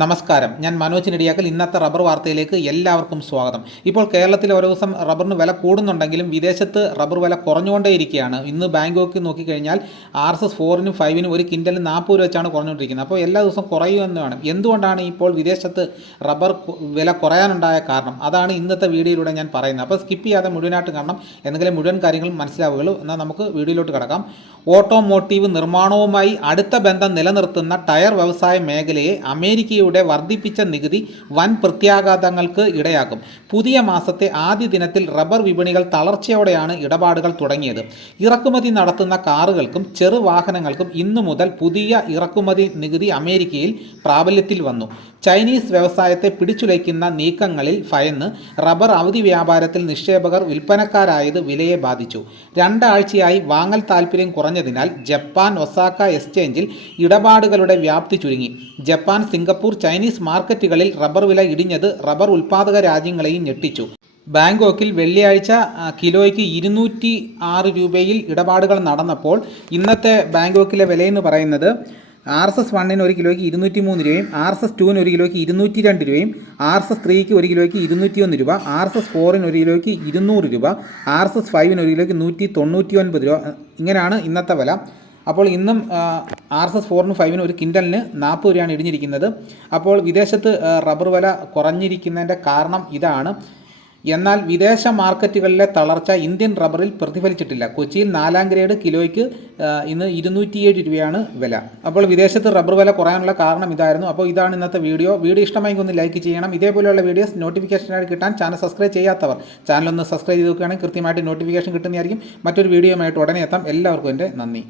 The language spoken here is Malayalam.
നമസ്കാരം. ഞാൻ മനോജ് നെടിയാക്കൽ. ഇന്നത്തെ റബ്ബർ വാർത്തയിലേക്ക് എല്ലാവർക്കും സ്വാഗതം. ഇപ്പോൾ കേരളത്തിൽ ഓരോ ദിവസം റബ്ബറിന് വില കൂടുന്നുണ്ടെങ്കിലും വിദേശത്ത് റബ്ബർ വില കുറഞ്ഞുകൊണ്ടേയിരിക്കുകയാണ്. ഇന്ന് ബാങ്കോക്ക് നോക്കിക്കഴിഞ്ഞാൽ ആർ എസ് എസ് ഫോറിനും ഫൈവിനും ഒരു കിൻഡലിന് നാൽപ്പത് രൂപ വെച്ചാണ് കുറഞ്ഞുകൊണ്ടിരിക്കുന്നത്. അപ്പോൾ എല്ലാ ദിവസവും കുറയുമെന്നാണ് എന്തുകൊണ്ടാണ് ഇപ്പോൾ വിദേശത്ത് റബ്ബർ വില കുറയാനുണ്ടായ കാരണം? അതാണ് ഇന്നത്തെ വീഡിയോയിലൂടെ ഞാൻ പറയുന്നത്. അപ്പോൾ സ്കിപ്പ് ചെയ്യാതെ മുഴുവനായിട്ട് കാണണം. എന്തെങ്കിലും മുഴുവൻ കാര്യങ്ങളും മനസ്സിലാവുകയുള്ളൂ. എന്നാൽ നമുക്ക് വീഡിയോയിലോട്ട് കിടക്കാം. ഓട്ടോമോട്ടീവ് നിർമ്മാണവുമായി അടുത്ത ബന്ധം നിലനിർത്തുന്ന ടയർ വ്യവസായ മേഖലയെ അമേരിക്കയുടെ വർദ്ധിപ്പിച്ച നികുതി വൻ പ്രത്യാഘാതങ്ങൾക്ക് ഇടയാക്കും. പുതിയ മാസത്തെ ആദ്യ ദിനത്തിൽ റബ്ബർ വിപണികൾ തളർച്ചയോടെയാണ് ഇടപാടുകൾ തുടങ്ങിയത്. ഇറക്കുമതി നടത്തുന്ന കാറുകൾക്കും ചെറുവാഹനങ്ങൾക്കും ഇന്നു മുതൽ പുതിയ ഇറക്കുമതി നികുതി അമേരിക്കയിൽ പ്രാബല്യത്തിൽ വന്നു. ചൈനീസ് വ്യവസായത്തെ പിടിച്ചുലയ്ക്കുന്ന നീക്കങ്ങളിൽ ഭയന്ന് റബ്ബർ അവധി വ്യാപാരത്തിൽ നിക്ഷേപകർ വിൽപ്പനക്കാരായത് വിലയെ ബാധിച്ചു. രണ്ടാഴ്ചയായി വാങ്ങൽ താൽപ്പര്യം കുറഞ്ഞതിനാൽ ജപ്പാൻ ഒസാക്ക എക്സ്ചേഞ്ചിൽ ഇടപാടുകളുടെ വ്യാപ്തി ചുരുങ്ങി. ജപ്പാൻ സിംഗപ്പൂർ ചൈനീസ് മാർക്കറ്റുകളിൽ റബ്ബർ വില ഇടിഞ്ഞത് റബ്ബർ ഉൽപ്പാദക രാജ്യങ്ങളെയും ഞെട്ടിച്ചു. ബാങ്കോക്കിൽ വെള്ളിയാഴ്ച കിലോയ്ക്ക് ഇരുന്നൂറ്റി ആറ് രൂപയിൽ ഇടപാടുകൾ നടന്നപ്പോൾ ഇന്നത്തെ ബാങ്കോക്കിലെ വിലയെന്ന് പറയുന്നത് ആർ എസ് എസ് വണ്ണിന് ഒരു കിലോയ്ക്ക് ഇരുന്നൂറ്റി മൂന്ന് രൂപയും ആർ എസ് എസ് ടുവിന് ഒരു കിലോയ്ക്ക് ഇരുന്നൂറ്റി രണ്ട് രൂപയും ആർ എസ് എസ് ത്രീക്ക് ഒരു കിലോയ്ക്ക് ഇരുന്നൂറ്റി ഒന്ന് രൂപ ആർ എസ് എസ് ഫോറിന് ഒരു കിലോയ്ക്ക് ഇരുന്നൂറ് രൂപ ആർ എസ് എസ് ഫൈവിന് ഒരു കിലോയ്ക്ക് നൂറ്റി തൊണ്ണൂറ്റി ഒൻപത് രൂപ ഇങ്ങനെയാണ് ഇന്നത്തെ വില. അപ്പോൾ ഇന്നും ആർ എസ് എസ് ഫോറിന് ഫൈവിന് ഒരു കിൻഡലിന് നാൽപ്പത് രൂപയാണ് ഇടിഞ്ഞിരിക്കുന്നത്. അപ്പോൾ വിദേശത്ത് റബ്ബർ വില കുറഞ്ഞിരിക്കുന്നതിന്റെ കാരണം ഇതാണ്. എന്നാൽ വിദേശ മാർക്കറ്റുകളിലെ തളർച്ച ഇന്ത്യൻ റബ്ബറിൽ പ്രതിഫലിച്ചിട്ടില്ല. കൊച്ചിയിൽ നാലാം ഗ്രേഡ് കിലോയ്ക്ക് ഇന്ന് ഇരുന്നൂറ്റിയേഴ് രൂപയാണ് വില. അപ്പോൾ വിദേശത്ത് റബ്ബർ വില കുറയാനുള്ള കാരണം ഇതായിരുന്നു. അപ്പോൾ ഇതാണ് ഇന്നത്തെ വീഡിയോ. വീഡിയോ ഇഷ്ടമായെങ്കിൽ ഒന്ന് ലൈക്ക് ചെയ്യണം. ഇതേപോലെയുള്ള വീഡിയോസ് നോട്ടിഫിക്കേഷനായിട്ട് കിട്ടാൻ ചാനൽ സബ്സ്ക്രൈബ് ചെയ്യാത്തവർ ചാനൽ ഒന്ന് സബ്സ്ക്രൈബ് ചെയ്ത് നോക്കുകയാണെങ്കിൽ കൃത്യമായിട്ട് നോട്ടിഫിക്കേഷൻ കിട്ടുന്നതായിരിക്കും. മറ്റൊരു വീഡിയോയുമായിട്ട് ഉടനെ എത്താം. എല്ലാവർക്കും എന്റെ നന്ദി.